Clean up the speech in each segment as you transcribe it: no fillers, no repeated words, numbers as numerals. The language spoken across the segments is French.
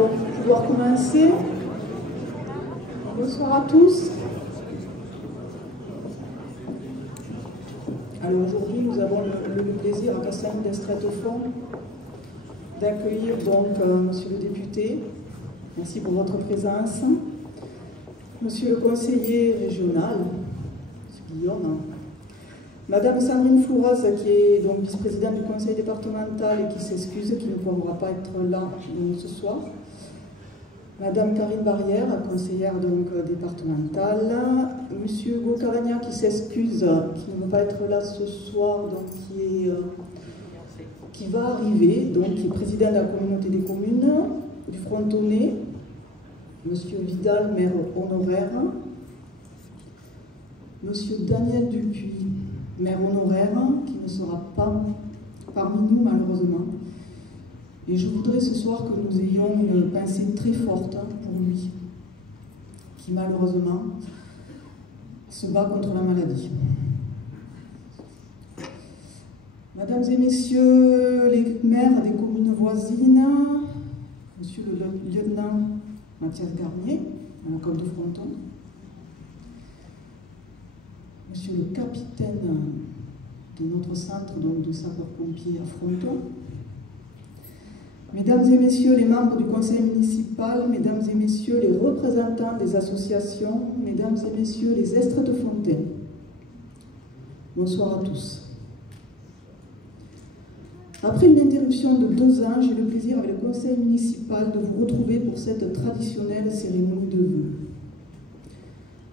donc pouvoir commencer. Bonsoir à tous. Alors aujourd'hui, nous avons le plaisir à Castelnau d'Estrettefond d'accueillir donc Monsieur le député. Merci pour votre présence. Monsieur le conseiller régional, Monsieur Guillaume. Madame Sandrine Flouroz, qui est donc vice-présidente du conseil départemental et qui s'excuse, qui ne pourra pas être là ce soir. Madame Karine Barrière, conseillère donc départementale. Monsieur Hugo Cavagna, qui s'excuse, qui ne peut pas être là ce soir, donc qui va arriver, donc qui est président de la communauté des communes du Frontonnet. Monsieur Vidal, maire honoraire. Monsieur Daniel Dupuis, maire honoraire, qui ne sera pas parmi nous malheureusement. Et je voudrais ce soir que nous ayons une pensée très forte pour lui, qui malheureusement se bat contre la maladie. Mesdames et messieurs les maires des communes voisines, monsieur le lieutenant Mathias Garnier, à la Côte de Fronton, monsieur le capitaine de notre centre donc de sapeurs-pompiers à Fronton, mesdames et messieurs les membres du conseil municipal, mesdames et messieurs les représentants des associations, mesdames et messieurs les Estrettefontains, bonsoir à tous. Après une interruption de 2 ans, j'ai le plaisir avec le conseil municipal de vous retrouver pour cette traditionnelle cérémonie de vœux.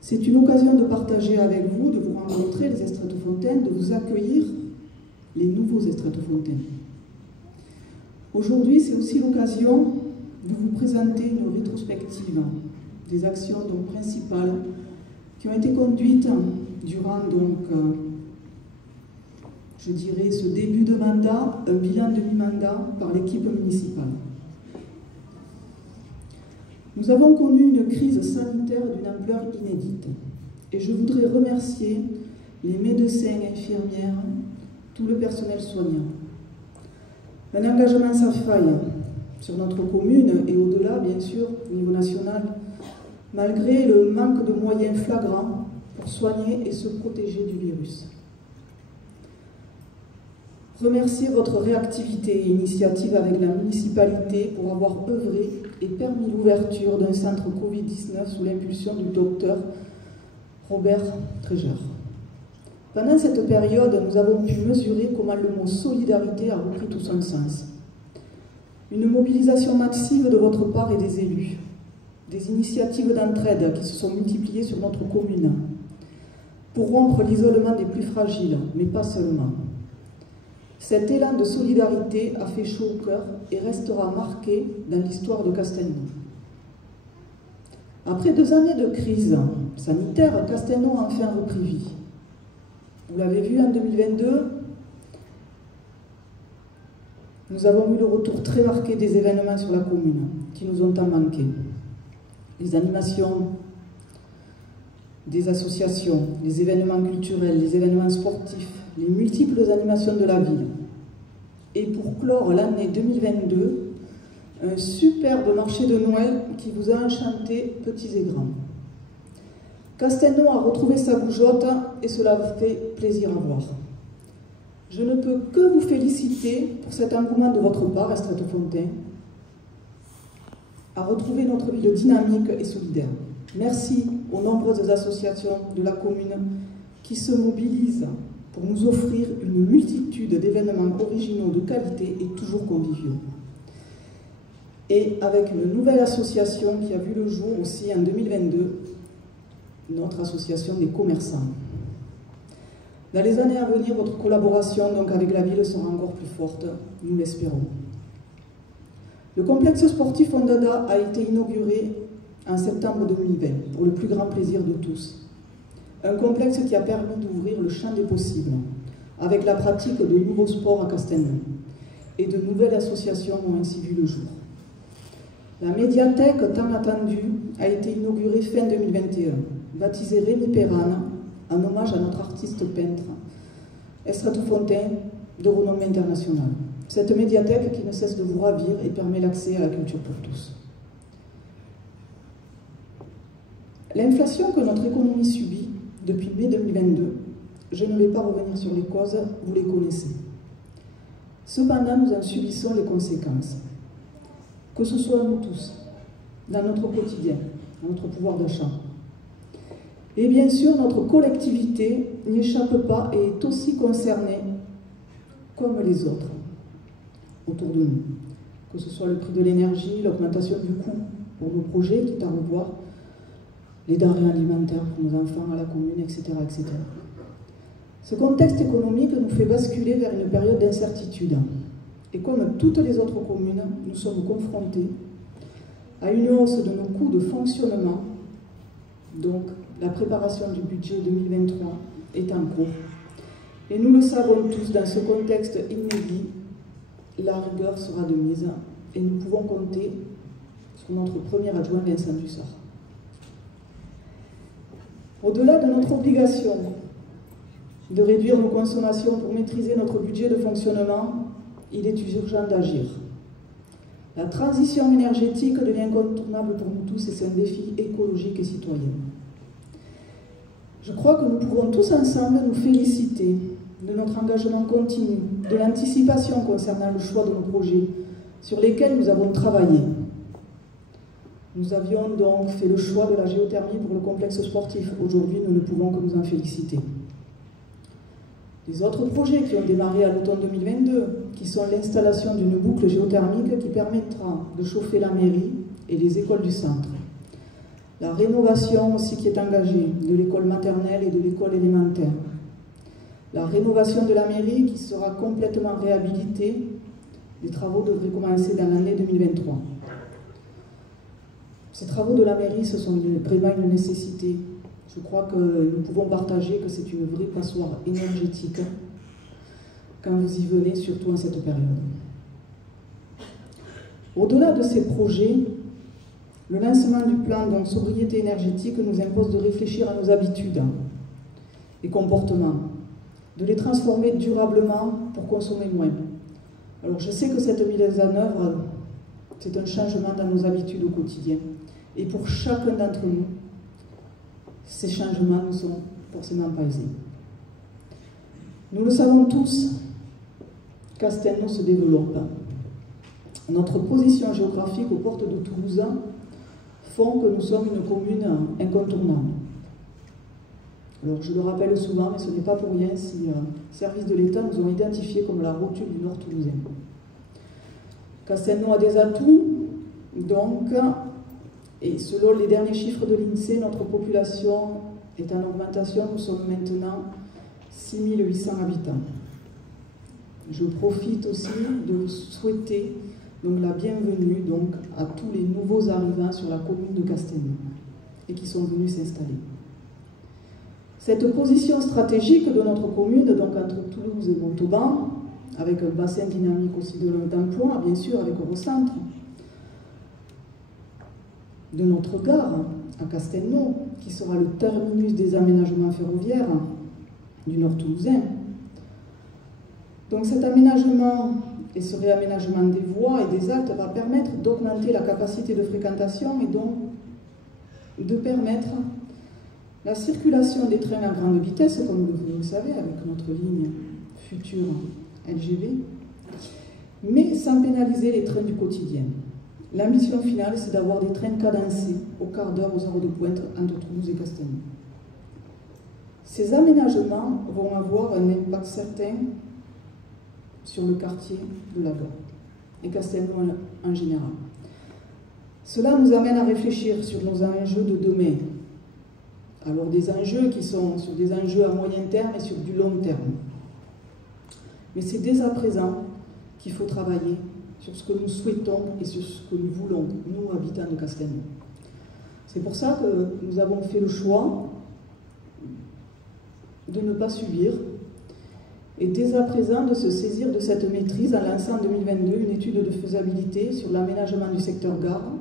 C'est une occasion de partager avec vous, de vous rencontrer les Estrettefontains, de vous accueillir les nouveaux Estrettefontains. Aujourd'hui, c'est aussi l'occasion de vous présenter une rétrospective des actions donc, principales qui ont été conduites durant je dirais, ce début de mandat, un bilan de mi-mandat par l'équipe municipale. Nous avons connu une crise sanitaire d'une ampleur inédite et je voudrais remercier les médecins, infirmières, tout le personnel soignant. Un engagement sans faille sur notre commune et au-delà, bien sûr, au niveau national, malgré le manque de moyens flagrants pour soigner et se protéger du virus. Remercier votre réactivité et initiative avec la municipalité pour avoir œuvré et permis l'ouverture d'un centre Covid-19 sous l'impulsion du docteur Robert Tréger. Pendant cette période, nous avons pu mesurer comment le mot solidarité a repris tout son sens. Une mobilisation massive de votre part et des élus, des initiatives d'entraide qui se sont multipliées sur notre commune pour rompre l'isolement des plus fragiles, mais pas seulement. Cet élan de solidarité a fait chaud au cœur et restera marqué dans l'histoire de Castelnau. Après 2 années de crise sanitaire, Castelnau a enfin repris vie. Vous l'avez vu en 2022, nous avons eu le retour très marqué des événements sur la commune qui nous ont tant manqué. Les animations des associations, les événements culturels, les événements sportifs, les multiples animations de la ville. Et pour clore l'année 2022, un superbe marché de Noël qui vous a enchanté, petits et grands. Castelnau a retrouvé sa bougeotte et cela vous fait plaisir à voir. Je ne peux que vous féliciter pour cet engouement de votre part, Estrettefontains, à retrouver notre ville dynamique et solidaire. Merci aux nombreuses associations de la commune qui se mobilisent pour nous offrir une multitude d'événements originaux de qualité et toujours conviviaux. Et avec une nouvelle association qui a vu le jour aussi en 2022, notre association des commerçants. Dans les années à venir, votre collaboration donc, avec la ville sera encore plus forte, nous l'espérons. Le complexe sportif Ondada a été inauguré en septembre 2020, pour le plus grand plaisir de tous. Un complexe qui a permis d'ouvrir le champ des possibles, avec la pratique de nouveaux sports à Castelnau. Et de nouvelles associations ont ainsi vu le jour. La médiathèque tant attendue a été inaugurée fin 2021, baptisée Rémi Perrane, en hommage à notre artiste peintre, Estrettefontain, de renommée internationale. Cette médiathèque qui ne cesse de vous ravir et permet l'accès à la culture pour tous. L'inflation que notre économie subit depuis mai 2022, je ne vais pas revenir sur les causes, vous les connaissez. Cependant, nous en subissons les conséquences, que ce soit nous tous, dans notre quotidien, dans notre pouvoir d'achat. Et bien sûr, notre collectivité n'y échappe pas et est aussi concernée, comme les autres, autour de nous. Que ce soit le prix de l'énergie, l'augmentation du coût pour nos projets, qui est à revoir, les denrées alimentaires pour nos enfants à la commune, etc., etc. Ce contexte économique nous fait basculer vers une période d'incertitude. Et comme toutes les autres communes, nous sommes confrontés à une hausse de nos coûts de fonctionnement. Donc, la préparation du budget 2023 est en cours. Et nous le savons tous, dans ce contexte inédit, la rigueur sera de mise et nous pouvons compter sur notre premier adjoint, Vincent Dussart. Au-delà de notre obligation de réduire nos consommations pour maîtriser notre budget de fonctionnement, il est urgent d'agir. La transition énergétique devient incontournable pour nous tous et c'est un défi écologique et citoyen. Je crois que nous pouvons tous ensemble nous féliciter de notre engagement continu, de l'anticipation concernant le choix de nos projets sur lesquels nous avons travaillé. Nous avions donc fait le choix de la géothermie pour le complexe sportif. Aujourd'hui, nous ne pouvons que nous en féliciter. Les autres projets qui ont démarré à l'automne 2022, qui sont l'installation d'une boucle géothermique qui permettra de chauffer la mairie et les écoles du centre. La rénovation aussi qui est engagée de l'école maternelle et de l'école élémentaire. La rénovation de la mairie qui sera complètement réhabilitée. Les travaux devraient commencer dans l'année 2023. Ces travaux de la mairie, ce sont vraiment une nécessité. Je crois que nous pouvons partager que c'est une vraie passoire énergétique quand vous y venez, surtout en cette période. Au-delà de ces projets, le lancement du plan de sobriété énergétique nous impose de réfléchir à nos habitudes et comportements, de les transformer durablement pour consommer moins. Alors je sais que cette mise en œuvre, c'est un changement dans nos habitudes au quotidien. Et pour chacun d'entre nous, ces changements ne sont forcément pas aisés. Nous le savons tous, Castelnau se développe. Notre position géographique aux portes de Toulouse font que nous sommes une commune incontournable. Alors je le rappelle souvent, mais ce n'est pas pour rien si les services de l'État nous ont identifiés comme la rotule du Nord toulousain. Castelnau a des atouts, donc, et selon les derniers chiffres de l'INSEE, notre population est en augmentation. Nous sommes maintenant 6800 habitants. Je profite aussi de souhaiter donc, la bienvenue donc, à tous les nouveaux arrivants sur la commune de Castelnau et qui sont venus s'installer. Cette position stratégique de notre commune, donc entre Toulouse et Montauban, avec un bassin dynamique aussi d'emploi, bien sûr, avec Eurocentre, de notre gare à Castelnau, qui sera le terminus des aménagements ferroviaires du Nord toulousain. Donc cet aménagement et ce réaménagement des voies et des haltes va permettre d'augmenter la capacité de fréquentation et donc de permettre la circulation des trains à grande vitesse, comme vous le savez, avec notre ligne future LGV, mais sans pénaliser les trains du quotidien. L'ambition finale, c'est d'avoir des trains cadencés au quart d'heure, aux heures de pointe entre Toulouse et Castelnau. Ces aménagements vont avoir un impact certain sur le quartier de la gare et Castelnau en général. Cela nous amène à réfléchir sur nos enjeux de demain. Alors des enjeux qui sont sur des enjeux à moyen terme et sur du long terme. Mais c'est dès à présent qu'il faut travailler sur ce que nous souhaitons et sur ce que nous voulons, nous, habitants de Castelnau. C'est pour ça que nous avons fait le choix de ne pas subir et dès à présent de se saisir de cette maîtrise en lançant en 2022 une étude de faisabilité sur l'aménagement du secteur gare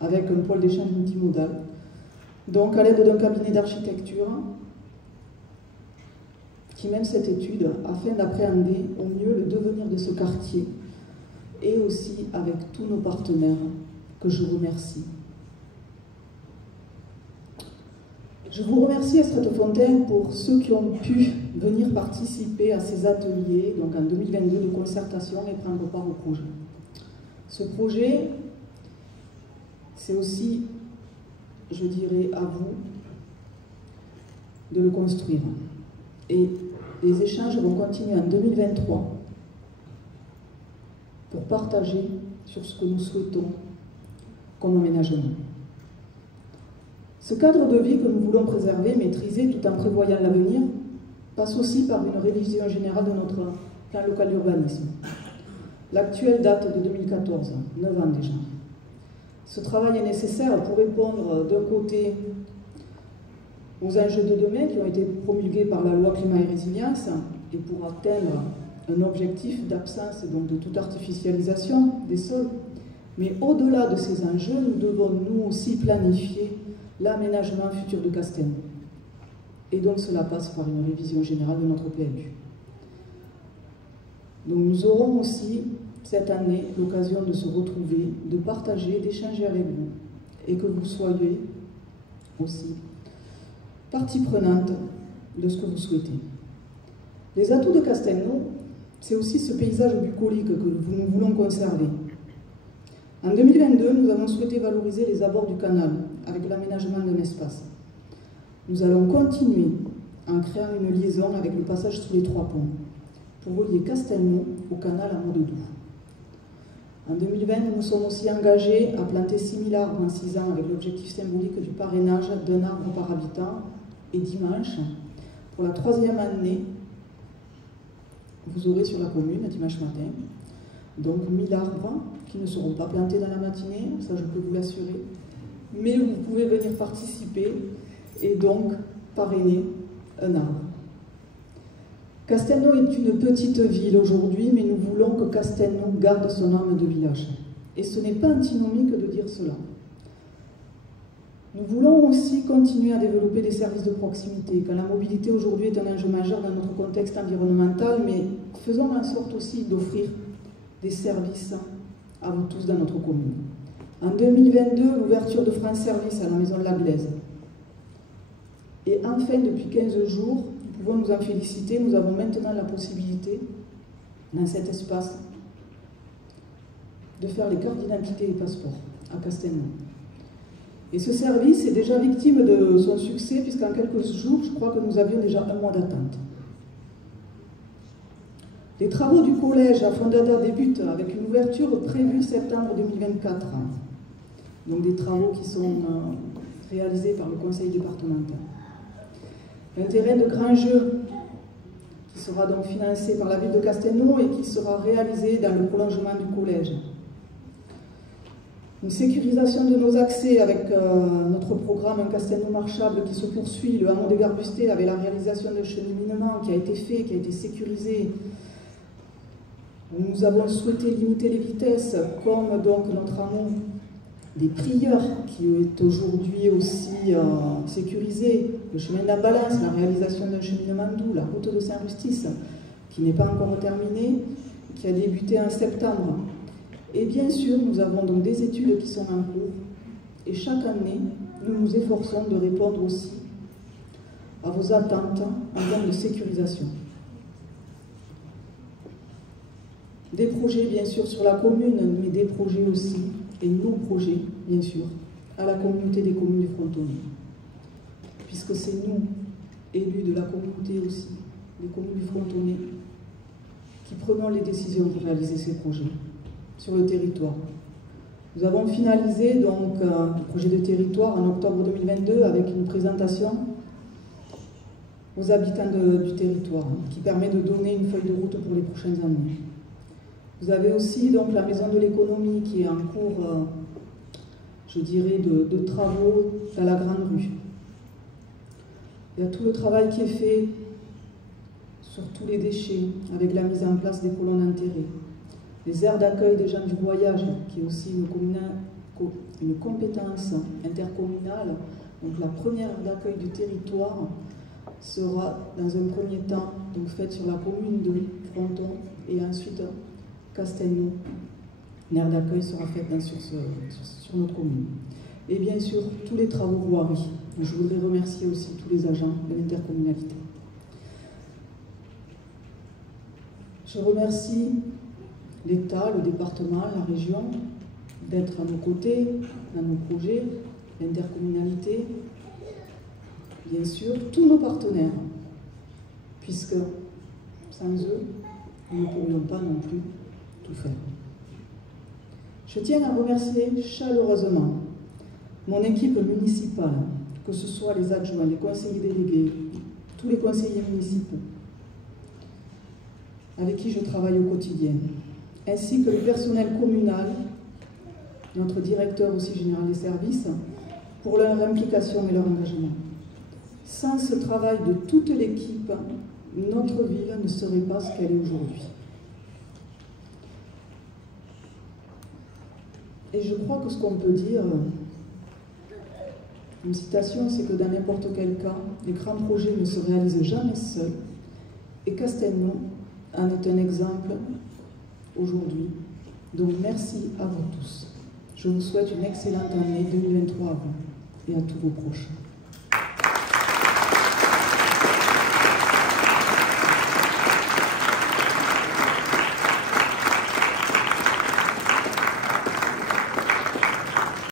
avec un pôle d'échange multimodal. Donc à l'aide d'un cabinet d'architecture qui mène cette étude afin d'appréhender au mieux le devenir de ce quartier et aussi avec tous nos partenaires que je remercie. Je vous remercie Estret Fontaine pour ceux qui ont pu venir participer à ces ateliers, donc en 2022, de concertation et prendre part au projet. Ce projet, c'est aussi, je dirais, à vous de le construire. Et les échanges vont continuer en 2023 pour partager sur ce que nous souhaitons comme aménagement. Ce cadre de vie que nous voulons préserver, maîtriser tout en prévoyant l'avenir, passe aussi par une révision générale de notre plan local d'urbanisme. L'actuel date de 2014, 9 ans déjà. Ce travail est nécessaire pour répondre d'un côté aux enjeux de demain qui ont été promulgués par la loi climat et résilience et pour atteindre un objectif d'absence donc de toute artificialisation des sols. Mais au-delà de ces enjeux, nous devons nous aussi planifier l'aménagement futur de Castelnau. Et donc cela passe par une révision générale de notre PLU. Donc nous aurons aussi cette année l'occasion de se retrouver, de partager, d'échanger avec vous et que vous soyez aussi partie prenante de ce que vous souhaitez. Les atouts de Castelnau, c'est aussi ce paysage bucolique que nous voulons conserver. En 2022, nous avons souhaité valoriser les abords du canal avec l'aménagement d'un espace. Nous allons continuer en créant une liaison avec le passage sous les 3 ponts pour relier Castelnau au canal à Modedoux. En 2020, nous nous sommes aussi engagés à planter 6000 arbres en 6 ans avec l'objectif symbolique du parrainage d'un arbre par habitant. Et dimanche, pour la 3e année, vous aurez sur la commune, dimanche matin, donc 1000 arbres qui ne seront pas plantés dans la matinée, ça je peux vous l'assurer, mais vous pouvez venir participer et donc parrainer un arbre. Castelnau est une petite ville aujourd'hui, mais nous voulons que Castelnau garde son âme de village. Et ce n'est pas antinomique de dire cela. Nous voulons aussi continuer à développer des services de proximité, quand la mobilité aujourd'hui est un enjeu majeur dans notre contexte environnemental, mais faisons en sorte aussi d'offrir des services à vous tous dans notre commune. En 2022, l'ouverture de France Service à la Maison de la Glaise. Et enfin, depuis 15 jours, nous pouvons nous en féliciter, nous avons maintenant la possibilité, dans cet espace, de faire les cartes d'identité et passeports à Castelnau. Et ce service est déjà victime de son succès, puisqu'en quelques jours, je crois que nous avions déjà 1 mois d'attente. Les travaux du collège à Fondada débutent avec une ouverture prévue septembre 2024. Donc des travaux qui sont réalisés par le conseil départemental. Un terrain de grand jeu qui sera donc financé par la ville de Castelnau et qui sera réalisé dans le prolongement du collège. Une sécurisation de nos accès avec notre programme Un Castelnau marchable qui se poursuit, le hameau des Garbustés avec la réalisation d'un cheminement qui a été fait, qui a été sécurisé. Nous avons souhaité limiter les vitesses, comme donc notre hameau des Prieurs qui est aujourd'hui aussi sécurisé, le chemin d'Ambalance, la réalisation d'un cheminement doux, la route de Saint-Rustice qui n'est pas encore terminée, qui a débuté en septembre. Et bien sûr, nous avons donc des études qui sont en cours et chaque année, nous nous efforçons de répondre aussi à vos attentes en termes de sécurisation. Des projets, bien sûr, sur la commune, mais des projets aussi, et nos projets, bien sûr, à la communauté des communes du Frontonnet. Puisque c'est nous, élus de la communauté aussi, des communes du Frontonnet, qui prenons les décisions pour réaliser ces projets sur le territoire. Nous avons finalisé donc le projet de territoire en octobre 2022 avec une présentation aux habitants du territoire qui permet de donner une feuille de route pour les prochaines années. Vous avez aussi donc la maison de l'économie qui est en cours, je dirais, de travaux dans la Grande Rue. Il y a tout le travail qui est fait sur tous les déchets, avec la mise en place des colonnes enterrées. Les aires d'accueil des gens du voyage, qui est aussi une compétence intercommunale. Donc la première aire d'accueil du territoire sera dans un premier temps donc faite sur la commune de Fronton et ensuite Castelnau. L'aire d'accueil sera faite sur notre commune. et bien sûr tous les travaux voiries. Je voudrais remercier aussi tous les agents de l'intercommunalité. Je remercie l'État, le département, la région d'être à nos côtés, dans nos projets, l'intercommunalité, bien sûr, tous nos partenaires, puisque sans eux, nous ne pourrions pas non plus tout faire. Je tiens à remercier chaleureusement mon équipe municipale, que ce soit les adjoints, les conseillers délégués, tous les conseillers municipaux, avec qui je travaille au quotidien, ainsi que le personnel communal, notre directeur aussi général des services, pour leur implication et leur engagement. Sans ce travail de toute l'équipe, notre ville ne serait pas ce qu'elle est aujourd'hui. Et je crois que ce qu'on peut dire, une citation, c'est que dans n'importe quel cas, les grands projets ne se réalisent jamais seuls. Et Castelnau en est un exemple aujourd'hui. Donc merci à vous tous. Je vous souhaite une excellente année 2023 à vous et à tous vos proches.